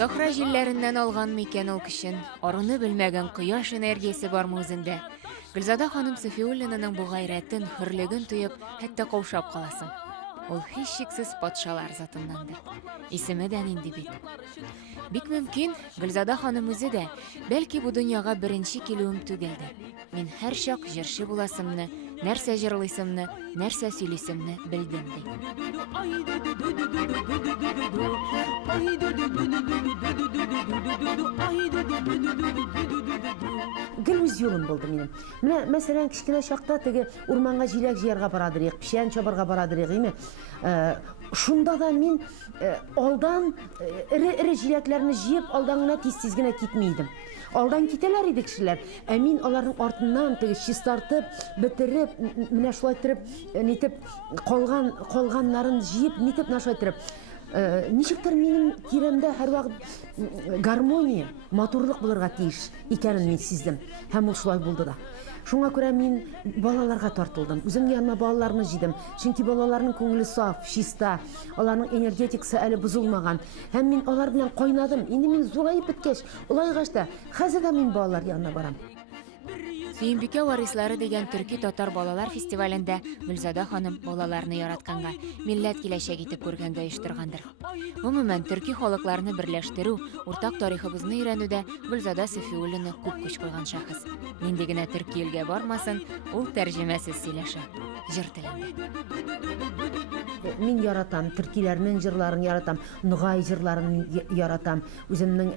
Сахра җилләреннән алган микән ул көчен, арыны белмәгән кояш энергиясе бармы үзендә. Гөлзада ханым Сафиуллинаның бу гайрәтен, хөрлеген тоеп, хәтта каушап каласың. Ул һичшиксез патшалар затыннандыр. Исеме дә нинди бит. Бик мөмкин, Гөлзада ханым үзе дә, бәлки бу дөньяга беренче килүем түгелдер. Мин һәр чак җырчы буласымны, нәрсә җырлыйсымны, нәрсә сөйлисемне белдем ди. Гел үз юлым булды минем. Менә мәсәлән кичкенә чакта теге урманга җиләк җыярга барадыр, пишән чабарга барадыр, име? Шунда да мин алдан ире җиләкләрне җыеп, алдан гына тиз генә китмидем. Алдан китәләр иде кешеләр, ә мин аларның артыннан теге чистартып, бетереп, менә шулай итеп, нитеп калганнарын җыеп, нитеп нашайтырып. Ничектер минем тирәмдә һәрвакыт гармония, матурлык булырга тиеш икәнен мин сиздем. Һәм ул шулай булды да. Шуңа күрә мин балаларга тартылдым. Үзем янына балаларны җыйдым. Чөнки балаларның күңеле саф, чиста, аларның энергетикасы әле бозылмаган. Һәм мин алар белән кайнадым. Инде мин зурайып беткәч, улайгач та, хәзер дә мин балалар янына барам. Сөембикә варислары дигән төрки татар балалар фестивалендә Гөлзада ханым балаларны яратканга, милләт киләчәк итеп күргәнгә оештыргандыр. Гомумән, төрки халыкларны берләштерү, уртак тарихыбызны өйрәнүдә Гөлзада Сафиуллина күп көч куйган шәхес. Нинди генә төрки илгә бармасын, ул тәрҗемәсез сөйләшә, җыр телендә. Мин яратам, төркиләрнең җырларын яратам, ныгай җырларын яратам. Үземнең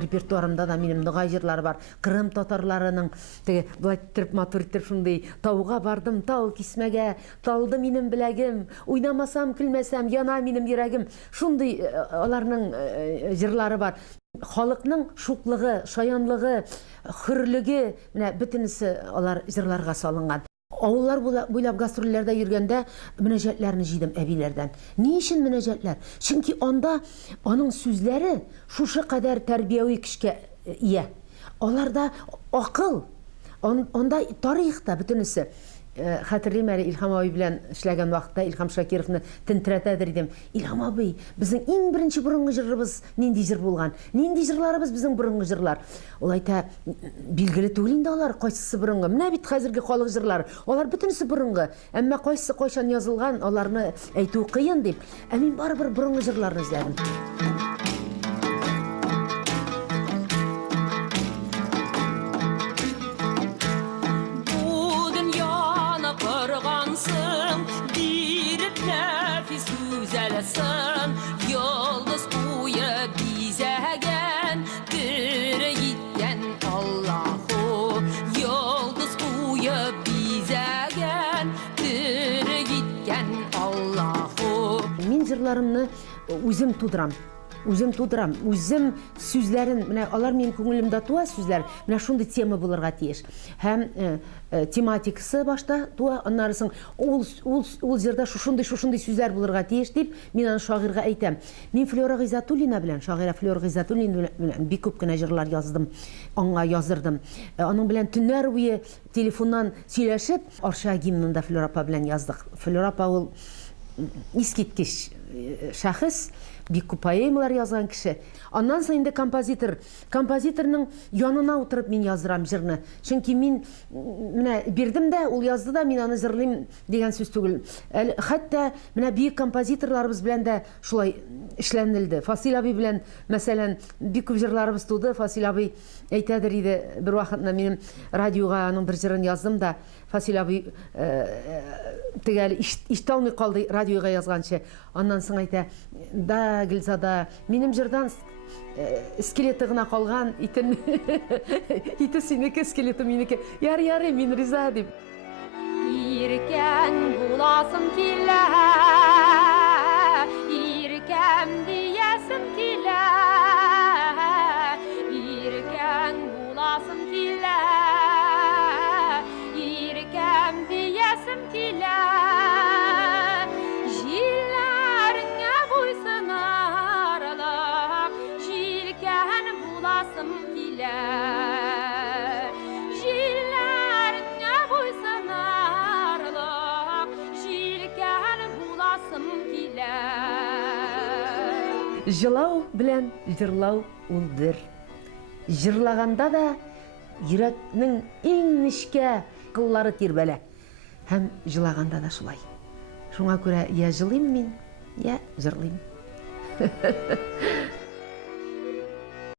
репертуарымда да минем ныгай җырлары бар. Кырым татарларының теге булай итеп матур итеп шундый тауга бардым, тау кисмәгә, талды минем беләгем, уйнамасам, көлмәсәм, яна минем йөрәгем. Шундый аларның җырлары бар. Халыкның шуклыгы, шаянлыгы, хөрлеге, менә бөтенесе алар җырларга салынган. Авыллар буйлап гастрольләрдә йөргәндә мөнәҗәтләрне җыйдым әбиләрдән. Ни өчен мөнәҗәтләр? Чөнки анда аның сүзләре шушы кадәр тәрбияви көчкә ия. Аларда акыл, анда тарих та бөтенесе. Хәтерлим әле Илһам абый белән эшләгән вакытта Илһам Шакировны тинтертәдер идем. Илһам абый, безнең иң беренче борынгы җырыбыз нинди җыр булган? Нинди җырларыбыз безнең борынгы җырлар? Ул әйтә, билгеле түгел инде алар кайсысы борынгы. Менә бит хәзерге халык җырлары. Алар бөтенесе борынгы. Әмма кайсы кайчан язылган, аларны әйтү кыен дип. Ә мин барыбер борынгы җырларны эзләдем. Yıldız buyu bizegen, diri gitken Allahu. Yıldız buyu bizegen, diri gitken Allahu. Min җырларымны үзем тудырам. Үзем сүзләрен, менә алар минем күңелемдә туа сүзләр, менә шундый тема булырга тиеш. Һәм тематикасы башта туа, аннары соң ул җырда шушындый сүзләр булырга тиеш дип, мин аны шагыйрьгә әйтәм. Мин Флора Гыйзатуллина белән, шагыйрә Флора Гыйзатуллина белән бик күп кенә җырлар яздым, аңа яздырдым. Аның белән төннәр буе телефоннан сөйләшеп, Арча гимнында Флора апа белән яздык. Флора апа ул искиткеч шәхес, бик күп поэмалар язган кеше. Аннан соң инде композиторның янына утырып мин яздырам җырны. Чөнки мин менә бирдем дә, ул язды да, мин аны җырлыйм дигән сүз түгел. Хәтта менә бик композиторларыбыз белән дә шулай эшләнелде. Фасил абый белән, мәсәлән, бик күп җырларыбыз туды. Фасил абый әйтәдер иде, бер вакытны минем радиога аның бер җырын яздым да, Фасил абый тегәле ишетә алмый калды радиога язганчы. Аннан соң әйтә, да, Гөлзада, минем җырдан скелеты гына калган, ите синеке, скелеты минеке. Ярый, мин риза дип. Иркән буласым килә, иркәм диясем килә, иркән буласым килә, Жылау белән җырлау ул бер. Җырлаганда да йөрәкнең иң нечкә кыллары тирбәлә. Һәм җылаганда да шулай. Шуңа күрә я җырлыйм мин, я җырлыйм.